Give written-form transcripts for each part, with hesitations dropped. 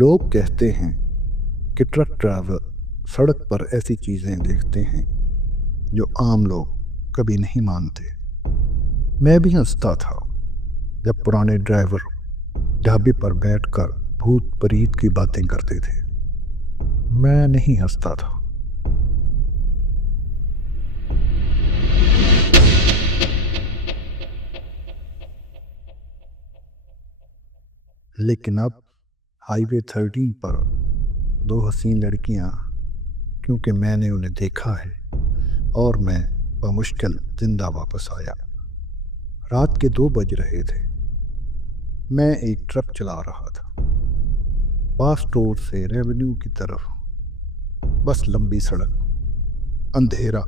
लोग कहते हैं कि ट्रक ड्राइवर सड़क पर ऐसी चीज़ें देखते हैं जो आम लोग कभी नहीं मानते। मैं भी हंसता था जब पुराने ड्राइवर ढाबे पर बैठकर भूत प्रेत की बातें करते थे। मैं नहीं हंसता था, लेकिन अब हाईवे 13 पर दो हसीन लड़कियां, क्योंकि मैंने उन्हें देखा है और मैं बमुश्किल जिंदा वापस आया। रात के 2 बज रहे थे। मैं एक ट्रक चला रहा था, पास रोड से रेवेन्यू की तरफ। बस लंबी सड़क, अंधेरा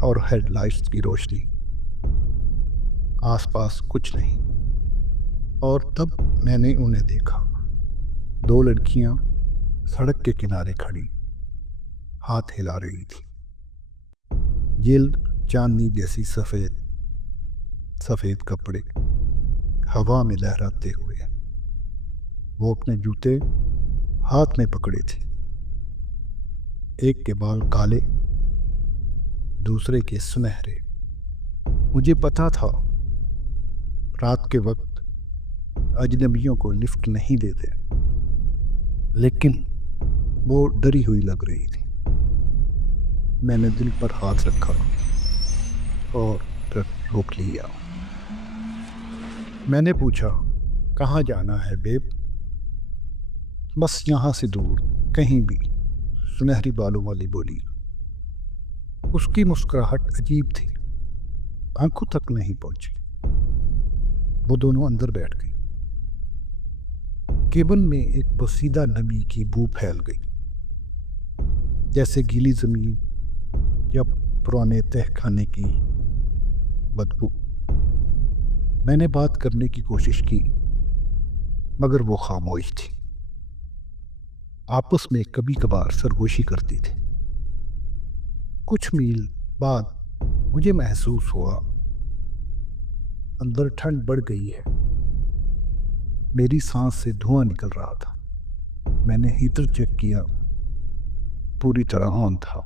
और हेडलाइट्स की रोशनी, आसपास कुछ नहीं। और तब मैंने उन्हें देखा। दो लड़कियां सड़क के किनारे खड़ी, हाथ हिला रही थी। जिल्द चांदनी जैसी सफ़ेद सफ़ेद कपड़े हवा में लहराते हुए। वो अपने जूते हाथ में पकड़े थे। एक के बाल काले, दूसरे के सुनहरे। मुझे पता था रात के वक्त अजनबियों को लिफ्ट नहीं देते, लेकिन वो डरी हुई लग रही थी। मैंने दिल पर हाथ रखा और ट्रक रोक लिया। मैंने पूछा, कहाँ जाना है बेब? बस यहाँ से दूर, कहीं भी, सुनहरी बालों वाली बोली। उसकी मुस्कुराहट अजीब थी, आंखों तक नहीं पहुंची। वो दोनों अंदर बैठ गई। केबिन में एक बसीदा नमी की बू फैल गई, जैसे गीली जमीन या पुराने तहखाने की बदबू। मैंने बात करने की कोशिश की, मगर वो खामोश थी। आपस में कभी कभार सरगोशी करती थी। कुछ मील बाद मुझे महसूस हुआ अंदर ठंड बढ़ गई है। मेरी सांस से धुआं निकल रहा था। मैंने हीटर चेक किया, पूरी तरह ऑन था।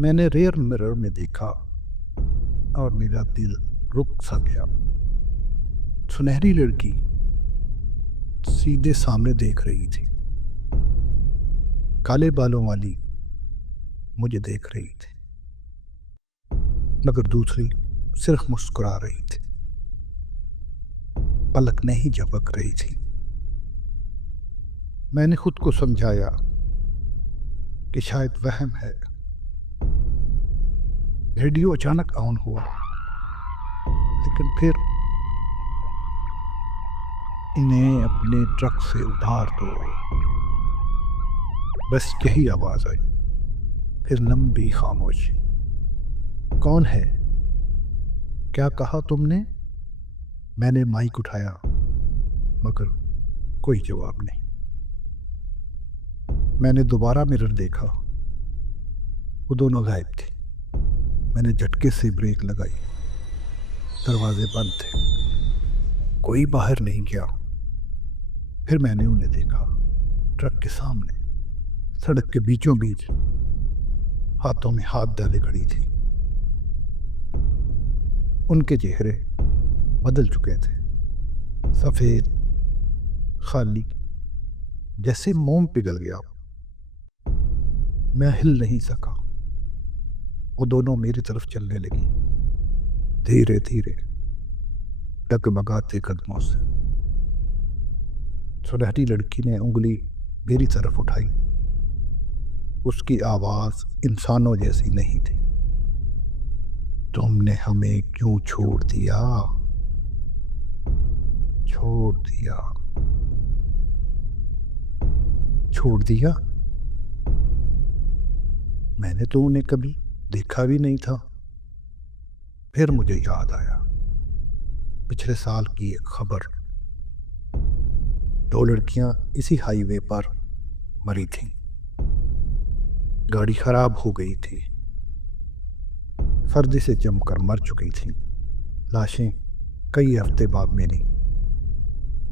मैंने रेयर मिरर में देखा और मेरा दिल रुक सा गया। सुनहरी लड़की सीधे सामने देख रही थी, काले बालों वाली मुझे देख रही थी, मगर दूसरी सिर्फ मुस्कुरा रही थी, पलक नहीं झपक रही थी। मैंने खुद को समझाया कि शायद वहम है। रेडियो अचानक ऑन हुआ, लेकिन फिर इन्हें अपने ट्रक से उतार दो, बस यही आवाज आई। फिर लंबी खामोशी। कौन है? क्या कहा तुमने? मैंने माइक उठाया, मगर कोई जवाब नहीं। मैंने दोबारा मिरर देखा, वो दोनों गायब थे। मैंने झटके से ब्रेक लगाई। दरवाजे बंद थे, कोई बाहर नहीं गया। फिर मैंने उन्हें देखा, ट्रक के सामने, सड़क के बीचों बीच, हाथों में हाथ डाले खड़ी थी। उनके चेहरे बदल चुके थे, सफेद, खाली, जैसे मोम पिघल गया। मैं हिल नहीं सका। वो दोनों मेरी तरफ चलने लगी, धीरे धीरे, डगमगाते कदमों से। सुनहरी लड़की ने उंगली मेरी तरफ उठाई। उसकी आवाज इंसानों जैसी नहीं थी। तुमने हमें क्यों छोड़ दिया? छोड़ दिया? छोड़ दिया? मैंने तो उन्हें कभी देखा भी नहीं था। फिर मुझे याद आया पिछले साल की एक खबर। दो लड़कियां इसी हाईवे पर मरी थीं। गाड़ी खराब हो गई थी, सर्दी से जमकर मर चुकी थीं। लाशें कई हफ्ते बाद मिली।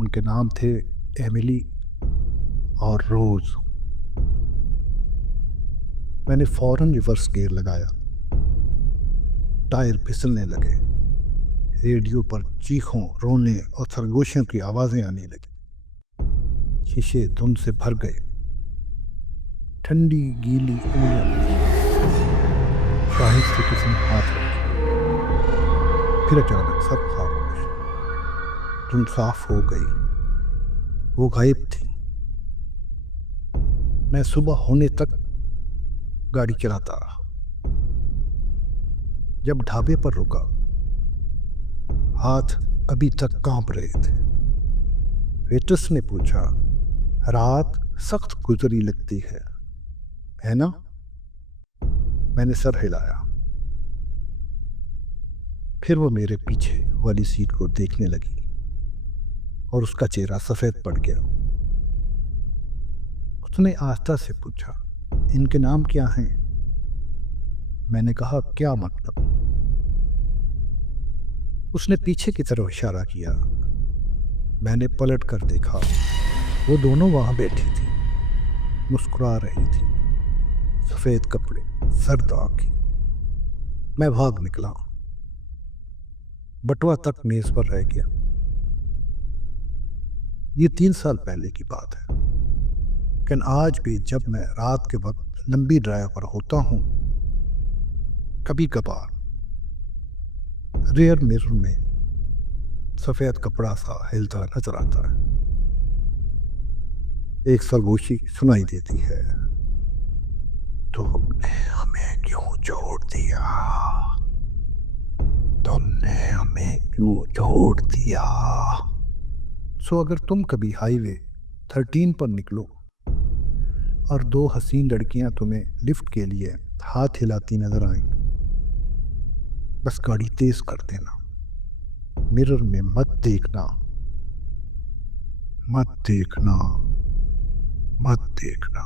उनके नाम थे एमिली और रोज। मैंने फौरन रिवर्स गियर लगाया। टायर फिसलने लगे। रेडियो पर चीखों, रोने और सरगोशियों की आवाजें आने लगी। शीशे धुंध से भर गए। ठंडी गीली उंगलियां मिली। शाहिद से किसी ने हाथ रखा। फिर अचानक सब खामोश। धुंध साफ हो गई। वो गायब थी। मैं सुबह होने तक गाड़ी चलाता रहा। जब ढाबे पर रुका, हाथ अभी तक कांप रहे थे। वेट्रेस ने पूछा, रात सख्त गुजरी लगती है ना? मैंने सर हिलाया। फिर वो मेरे पीछे वाली सीट को देखने लगी और उसका चेहरा सफेद पड़ गया। उसने आस्था से पूछा, इनके नाम क्या हैं? मैंने कहा, क्या मतलब? उसने पीछे की तरफ इशारा किया। मैंने पलट कर देखा। वो दोनों वहां बैठी थी, मुस्कुरा रही थी। सफेद कपड़े, सर्द आंखें। मैं भाग निकला। बटुआ तक मेज पर रह गया। ये 3 साल पहले की बात है, लेकिन आज भी जब मैं रात के वक्त लंबी ड्राइव पर होता हूँ, कभी कभार रेयर मिरर में सफेद कपड़ा सा हिलता नजर आता है। एक सरगोशी सुनाई देती है, तुमने हमें क्यों छोड़ दिया? तुमने हमें क्यों छोड़ दिया? सो अगर तुम कभी हाईवे 13 पर निकलो और 2 हसीन लड़कियां तुम्हें लिफ्ट के लिए हाथ हिलाती नजर आए, बस गाड़ी तेज कर देना। मिरर में मत देखना, मत देखना, मत देखना।